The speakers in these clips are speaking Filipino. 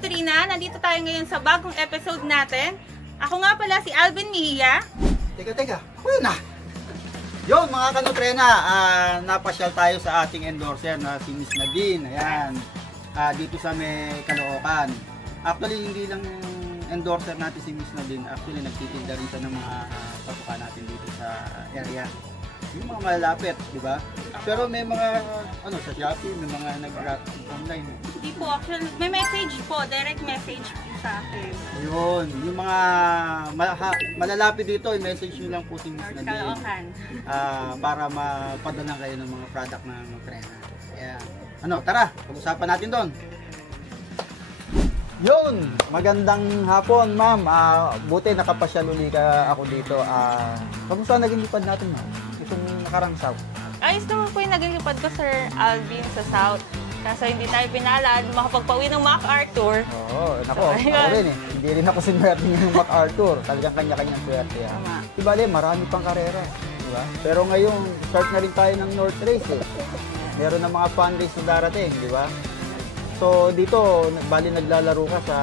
Katrina, nandito tayo ngayon sa bagong episode natin. Ako nga pala si Alvin Mejia. Teka, ako yun ah. Yun mga kanutrena, napasyal tayo sa ating endorser na si Miss Nadine. Ayan, dito sa may Caloocan. Actually, hindi lang endorser natin si Miss Nadine. Actually, nagtitinda rin siya ng mga pasukan natin dito sa area. Yung mga malalapit, di ba? Pero may mga, sa Shopee, may mga nag-rat online. Hindi po, actually, may message po, direct message po sa akin. Ayun, yung mga malalapit dito, i-message nyo lang po si Miss Nadine. Caloocan. Para mapadala kayo ng mga product ng Nutrena. Ayan. Tara, pag-usapan natin doon. Yun, magandang hapon ma'am. Buti nakapasyal uli ka ako dito. Kamusta naging lipad natin ma'am? Itong nakarang South. Ayos naman po yung naglilipad ko, Sir Alvin, sa South. Kaso hindi tayo pinalad makapagpauwi ng MacArthur. Oo, nako, ako rin eh. Hindi rin ako sinwerte ng MacArthur. Talagang kanya-kanyang swerte yan. Tama. Ibali, marami pang karera. Diba? Pero ngayon, start na rin tayo ng North Race eh. Meron na mga fun race na darating, di ba? So dito, bali naglalaro ka sa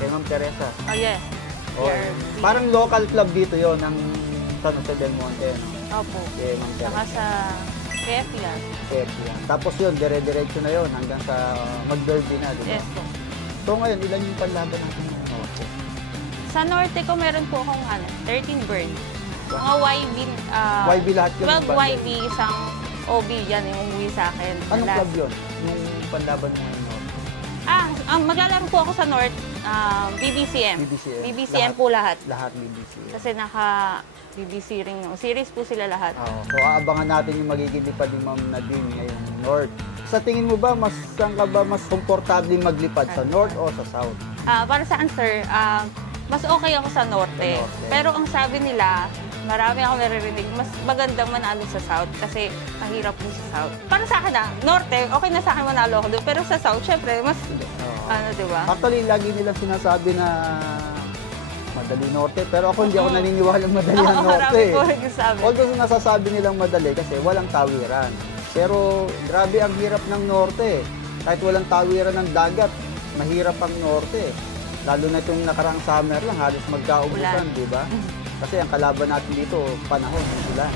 kay Ma'am Teresa. Oh yes. Parang local club dito yon ng San Jose del Monte. No? Opo. Kay Ma'am Teresa. Saka sa KFL. KFL. Tapos yun, dire-diretso na yon hanggang sa mag-derby na, di ba? Yes po. So ngayon, ilan yung panlaban natin ng Norte? Sa Norte ko meron po akong 13 bird. Mga YB, YB lahat yun? 12 YB, isang OB yan yung umuwi sa akin. Anong club yun? Yung panlaban mo ng Norte? Maglalaro po ako sa North, BBCM. BBCM po lahat. Lahat BBCM. Kasi naka-BBC ring yung series po sila lahat. So aabangan natin yung magiging lipad ni Ma'am Nadine ngayong North. Sa tingin mo ba, saan ka ba mas komportable maglipad? Sa North o sa South? Para saan, sir? Mas okay ako sa Norte. Pero ang sabi nila, marami ako naririnig, mas magandang manalo sa South kasi mahirap po sa South. Para sa akin Norte, okay na sa akin manalo ako doon. Pero sa South, syempre, mas, di ba? Actually, lagi nilang sinasabi na madali Norte. Pero ako hindi ako naniniwala madali ang Norte. Marami po nagsasabi. Although nasasabi nilang madali kasi walang tawiran. Pero grabe ang hirap ng Norte. Kahit walang tawiran ng dagat, mahirap ang Norte. Lalo na itong nakarang summer lang, halos magkaubusan, di ba? Kasi ang kalaban natin dito, panahon, ulan.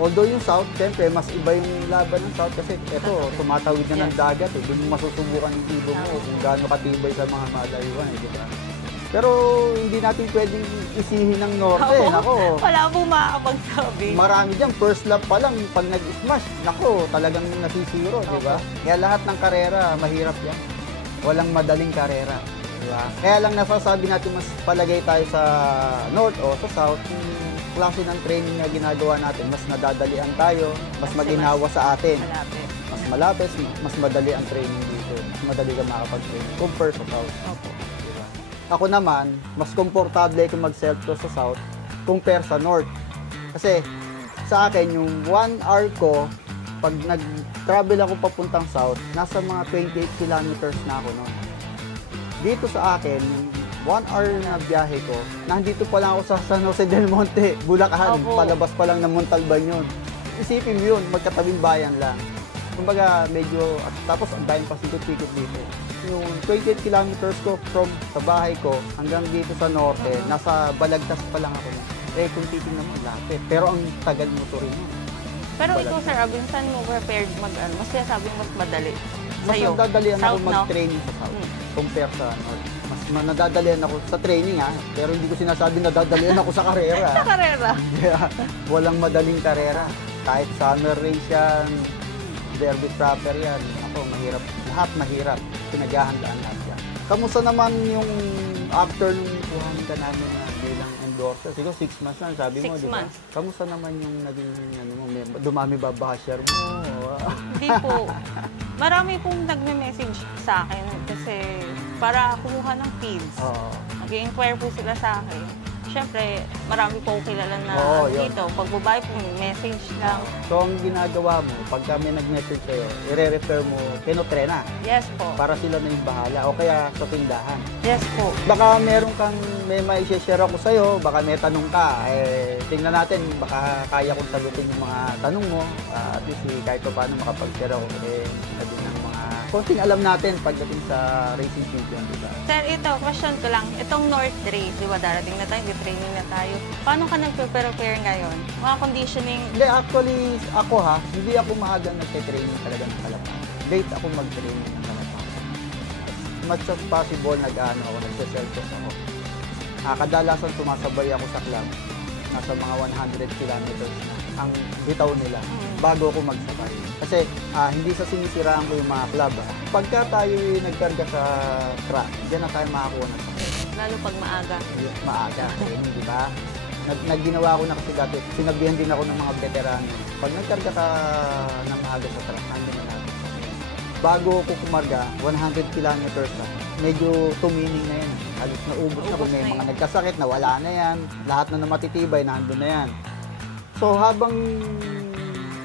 Although yung South, siyempre, mas iba yung laban ng South kasi ito, tumatawid na ng dagat. Doon mo masusubukan yung tibo mo kung gaano katibay sa mga malayuan, di ba? Pero hindi natin pwedeng isihin ng Norte, nako. Wala po makakapagsabi. Marami dyan, first lap pa lang, pag nag-smash, nako, talagang nasisiro, di ba? Kaya lahat ng karera, mahirap yan. Walang madaling karera. Diba? Kaya lang nasasabi natin mas palagay tayo sa North o sa South, yung klase ng training na ginagawa natin, mas nadadalian tayo, mas maginawa sa atin. Mas malapit, mas madali ang training dito. Mas madali ka makapag-training compare sa South. Diba? Ako naman, mas komportable kung mag-self-to sa South compare sa North. Kasi sa akin, yung 1 hour ko, pag nag-travel ako papuntang South, nasa mga 28 kilometers na ako noon. Dito sa akin, 1 hour na biyahe ko, nandito pa lang ako sa San Jose del Monte, Bulacan, palabas pa lang ng Montalban yun. Isipin mo yun, magkatabing bayan lang. Kumbaga, medyo, tapos ang dahil pa sikot-sikot dito. Yung 28 kilometers ko from sa bahay ko hanggang dito sa Norte, nasa Balagtas pa lang ako. Kung titingnan mo, lapit. Pero ang tagal motorin mo. Pero ikaw, Sir Alvin, saan mo prepared mas sinasabi mas madali? Mas nadadalian ako mag-training sa South compare sa North. Mas nadadalian ako sa training pero hindi ko sinasabi nadadalian ako sa karera. Sa karera? Yeah, walang madaling karera. Kahit summer race yan, derby proper yan. Ako, mahirap. Lahat mahirap. Pinaghahandaan lahat yan. Kamusta naman yung after nung kuhan ka namin na bilang endorser? Siguro 6 months na, sabi mo, di ba? Kamusta naman yung naging, dumami ba basher mo? Hindi po. Marami pong nagme-message sa akin kasi para kumuha ng feeds. Nag-inquire po sila sa akin. Siyempre, marami po kilala na dito. Pag-buy po, message lang. So, ang ginagawa mo, pag kami nag-message sa'yo, i-refer mo kay Nutrena. Yes po. Para sila na yung bahala. O kaya sa tindahan. Yes po. Baka meron kang, may share ako sa'yo, baka may tanong ka. Tingnan natin, baka kaya kong sagutin yung mga tanong mo. At least kahit pa paano makapag-share ako. Sabi ng mga konting alam natin pagdating sa racing champion, di ba? Sir, ito, question ko lang. Itong North Race, di ba, darating na tayo, training na tayo. Paano ka nag-prepare ngayon? Mga conditioning? Hindi, actually, ako hindi ako maagang nagte-training talaga ng kalapasan. Late ako mag-training ng kalapasan. As much as possible, nagse-self-test ako. Kadalasan sumasabay ako sa club. Nasa mga 100 kilometers ang bitaw nila bago ako magsabay. Kasi hindi sa sinisiraan ko yung mga club. Pagka tayo nagkarga sa track, diyan na tayo makakuha ng sakit. Lalo pag maaga. Maaga, di ba? Nagginawa ko na kasi dati, sinabihan din ako ng mga veterano. Pag nagkarga ka ng maaga sa track, andun na natin. Bago ako kumarga, 100 kilometers medyo tumining na yan. Halos naubos na kung may mga nagkasakit, nawala na yan. Lahat na matitibay, nandun na yan. So habang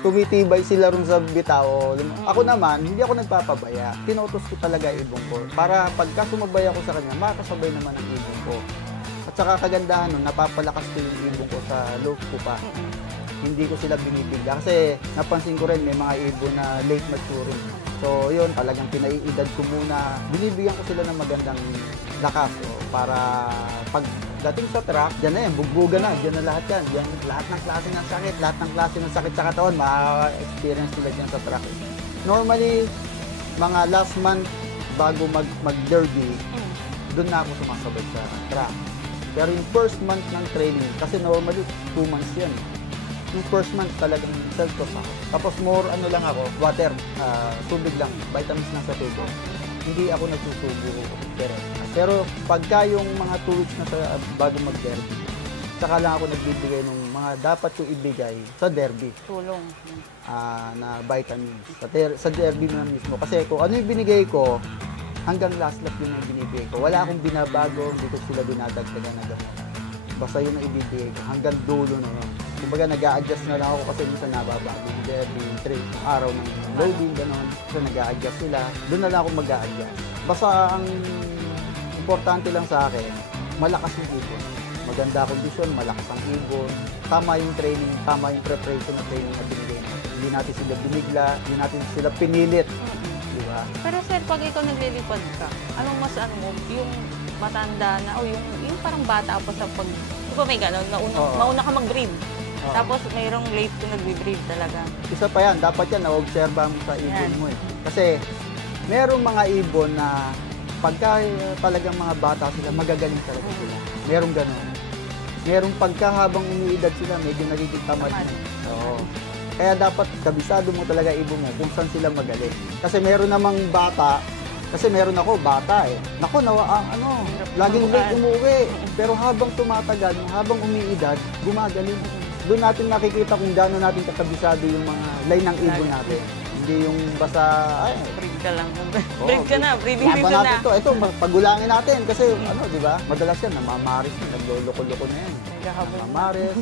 tumitibay sila ron sa bitaw, ako naman, hindi ako nagpapabaya. Tinutos ko talaga ibong ko. Para pagka sumabay ako sa kanya, makakasabay naman ang ibong ko. At saka kagandahan nun, napapalakas ko yung ibong ko sa loaf ko pa. Hindi ko sila binibigla. Kasi napansin ko rin, may mga ibon na late maturing. So yun, talagang pinaiidad ko muna. Binibigyan ko sila ng magandang lakas. So, para pagdating sa track, dyan na yan, bugbugan na, dyan na lahat yan. Dyan, lahat ng klase ng sakit, lahat ng klase ng sakit sa katawan, ma-experience nila dyan sa track. Normally, mga last month bago mag-derby, doon na ako sumasabay sa track. Pero yung first month ng training, kasi normally 2 months yan. Yung first month talagang self-taught ako. Tapos more lang ako, water, tubig lang, vitamins lang sa tubig. Hindi ako nagsusubo pero pagka yung mga 2 weeks na bago mag-derby, saka lang ako nagbibigay ng mga dapat ko ibigay sa derby. Tulong. Na vitamins. Sa derby na mismo. Kasi kung ano yung binigay ko, hanggang last lap yun ang binibigay ko. Wala akong binabago, hindi ko sila dinadagdagan na gamot. Basta yun ang ibibigay ko. Hanggang dulo na yun. Kumbaga nag-a-adjust na lang ako kasi minsan nababago yung derby, araw ng loading, gano'n. So nag-a-adjust sila. Doon na lang ako mag-a-adjust. Basta ang importante lang sa akin, malakas yung ibon. Maganda kondisyon, malakas ang ibon. Tama yung training, tama yung preparation na training na binigay natin. Hindi natin sila binigla, hindi natin sila pinilit. Di ba? Pero sir, pag ikaw naglilipad ka, anong mas mo, yung matanda na, o yung parang bata pa sa pag, di ba may gano'n, mauna ka mag-breed. Tapos mayroong late to nag-breed talaga. Isa pa yan, dapat yan, na-observa mo sa ibon mo eh. Kasi merong mga ibon na pagka talagang mga bata sila, magagaling talaga sila. Merong gano'n. Merong pagka habang umiidad sila, medyo nagiging tamad. So, kaya dapat kabisado mo talaga ibon mo kung saan sila magaling. Kasi meron namang bata, kasi meron ako, bata eh. Naku, laging late umuwi. Pero habang tumatagal, habang umiidad, gumagaling. Doon natin nakikita kung gaano natin kakabisado yung mga line ng ibon natin. Hindi yung basta, breed ka lang. Breed ka na, breeding season na. Ito, pagulangin natin kasi, di ba? Madalas yan, namamaris na, nagloloko-loko na yan. Namamaris.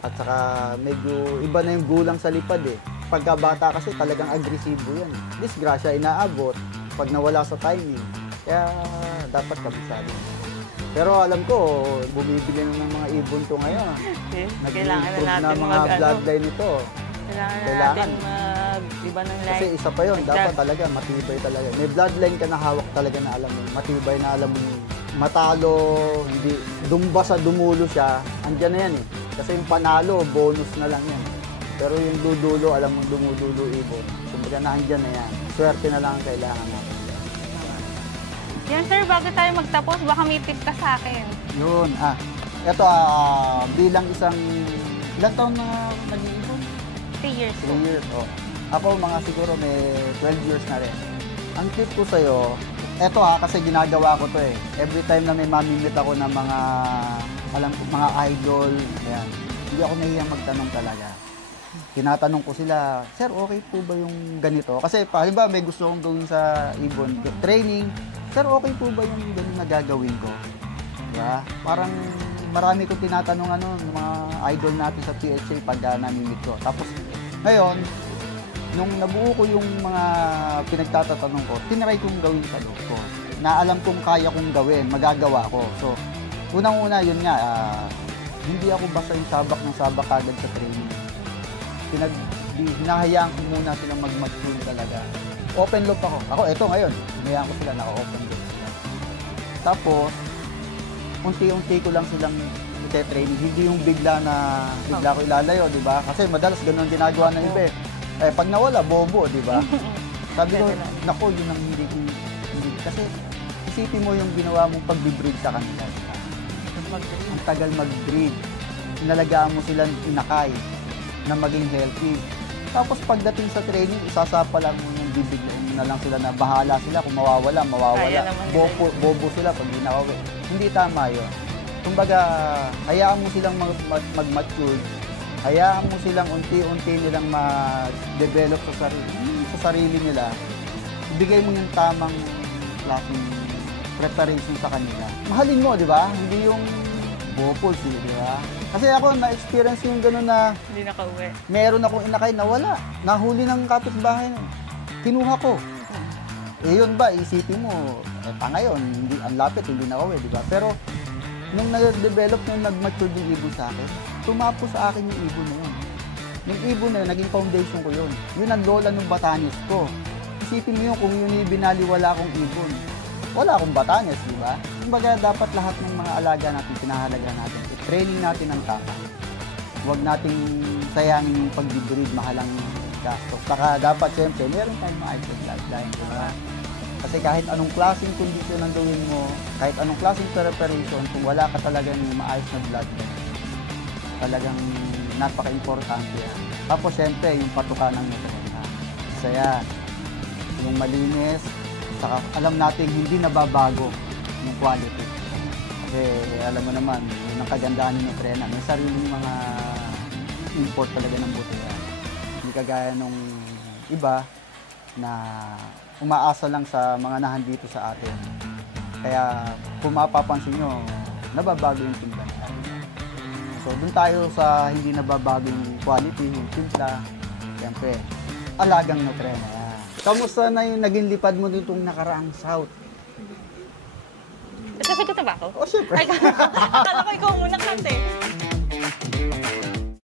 At saka medyo iba na yung gulang sa lipad eh. Pagka bata kasi talagang agresibo yan. Disgrasya, inaabot pag nawala sa timing. Kaya dapat kabisado. Pero alam ko, bumibili ng mga ibon to ngayon. Kailangan na natin na mga bloodline ito. Kailangan na natin mag-iba ng line. Kasi isa pa yun, dapat talaga, matibay talaga. May bloodline ka na hawak talaga na alam mo, matibay na alam mo, matalo, hindi, dumba sa dumulo siya, andyan na yan eh. Kasi yung panalo, bonus na lang yan. Pero yung dudulo, alam mo dumudulo ibon. Kumbaga na andyan na yan. Swerte na lang ang kailangan natin. Yan sir, bago tayo magtapos, baka may tip ka sa akin. Yun, Ito, bilang isang, ilang taon na nag-iibon? 3 years. 3 years, Ako mga siguro may 12 years na rin. Ang tip ko sa'yo, eto kasi ginagawa ko to eh. Every time na may mamimit ako ng mga, mga idol, ayan, hindi ako nahiyang magtanong talaga. Tinatanong ko sila, sir, okay po ba yung ganito? Kasi halimbawa may gusto kong gawin sa ibon training, sir, okay po ba yung ganun na gagawin ko? Diba? Parang marami ko tinatanong ng mga idol natin sa PHA pag namimit ko. Tapos ngayon, nung nabuo ko yung mga pinagtatatanong ko, tinry kong gawin sa loob ko. Na alam kong kaya kong gawin, magagawa ko. So, unang-una yun nga, hindi ako basta yung sabak ng sabak agad sa training. Hinahayaan ko muna silang mag-mature talaga. open loop ako. Ako, ito ngayon, hinayaan ko sila, naka-open loop sila. Tapos, unti-unti ko lang silang ite-training. Hindi yung bigla ko ilalayo, di ba? Kasi madalas ganun ginagawa ng iba eh. Eh, pag nawala, bobo, di ba? Sabi ko, naku, yun ang hindi. Kasi isipin mo yung ginawa mong pag-breed sa kanila. Ang tagal mag-breed. Inalagaan mo silang inakay na maging healthy. Tapos pagdating sa training, isasapa lang mo yung bibigyan na lang sila na bahala sila kung mawawala. Bobo sila pag di nakauwi. Hindi tama yun. Kumbaga, hayaan mo silang mag-mature. Hayaan mo silang unti-unti nilang ma-develop sa sarili nila. Ibigay mo yung tamang klaseng preparation sa kanila. Mahalin mo, di ba? Hindi yung bopol, di ba? Kasi ako, na-experience yung gano'n na Hindi nakauwi. meron akong inakay na wala. Nahuli ng kapitbahay. Kinuha ko. Eh yun ba, isipin mo, tanga yun, hindi, ang lapit, hindi nakauwi, di ba? Pero nung nag-develop, nung nag-mature yung ibon sa akin, tumapo sa akin yung ibon na yun. Yung ibon na yun, naging foundation ko yun. Yun ang lola ng Batanes ko. Isipin mo yun, kung yun yung binaliwala akong ibon, wala akong Batanes, di ba? Kumbaga, dapat lahat ng mga alaga natin, pinahalaga natin, i-training natin ng tama. Huwag nating sayangin yung pag-breed, mahalang gastos. Saka dapat, siyempre, meron tayong mga eyes of bloodline, di ba? Kasi kahit anong klaseng kondisyon ang gawin mo, kahit anong klaseng preparation, kung wala ka talagang maayos na bloodline, talagang napaka-importante yan. Tapos, siyempre, yung patukan ng nutrena. Isa yan. Yung malinis, saka alam natin hindi nababago yung quality. Kasi alam mo naman, yun ang kagandahan ng nutrena. May sariling mga import talaga ng buto yan. Hindi kagaya nung iba na umaasa lang sa mga nahandito sa atin. Kaya kung mapapansin nyo, nababago yung timpla natin. So dun tayo sa hindi nababago yung quality, yung timpla. Siyempre, alagang nutrena yan. Kamusta na yung naging lipad mo ditong nakaraang South? Sasagot na ba ako? Oh, siyempre. Ay, akala ko ikaw muna kasi.